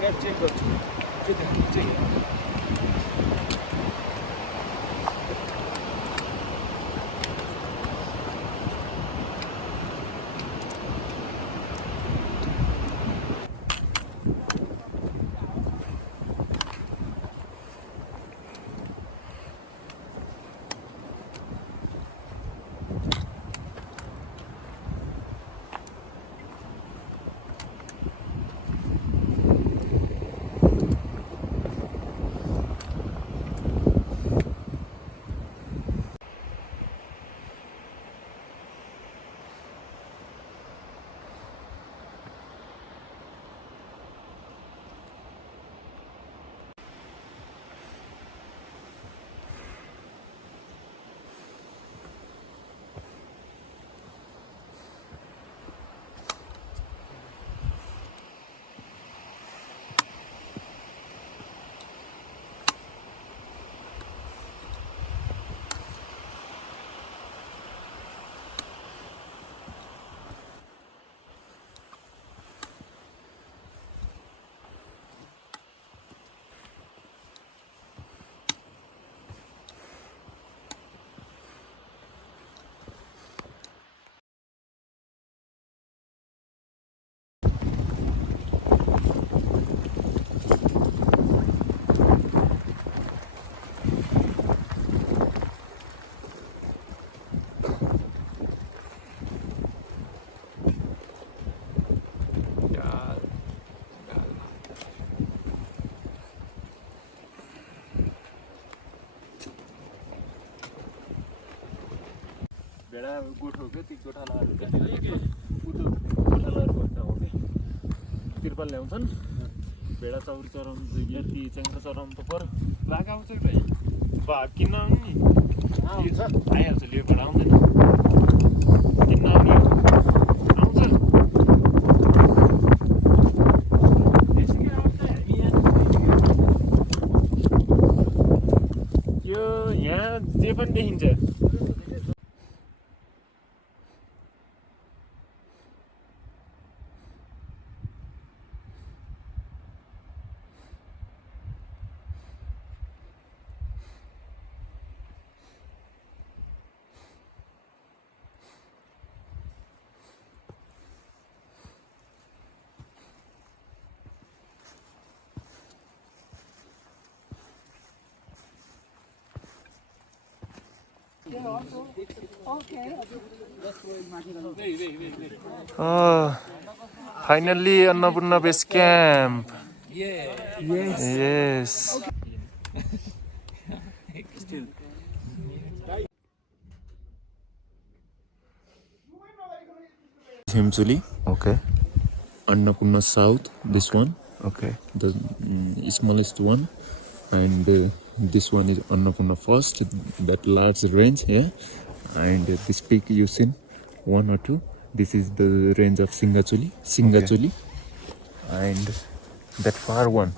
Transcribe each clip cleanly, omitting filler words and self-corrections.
जायगा चेक गर्छु के देखिन्छ यहाँ बेडा गोठो के ती गोठालाहरु गोठालाहरु गर्दा हो के तिरपाल ल्याउँछन् बेडा चौरी चराउनु चाहिँ ती चङ्ग्रा चराउनु त पर लागा आउँछ भाइ बाघ किन आउने आउँछ आइहाल्छ लियो बेडा आउँदैन किन आउने आउँछ यो यहाँ जे पनि देखिन्छ Finally, Annapurna base camp. Yes. Himchuli. Okay. Annapurna South. This one. Okay. The smallest one, and this one is Annapurna First. That large range here, and this peak you seen, 1 or 2. This is the range of Singachuli, okay. And that far one,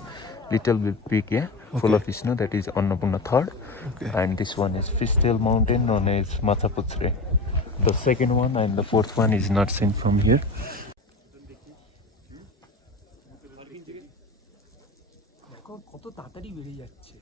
little bit peak, yeah, okay. Full of snow. That is Annapurna Third, okay. And this one is Fishtail Mountain, known as Machapuchre. The second one and the fourth one is not seen from here. কত তাড়াতাড়ি বেরিয়ে যাচ্ছে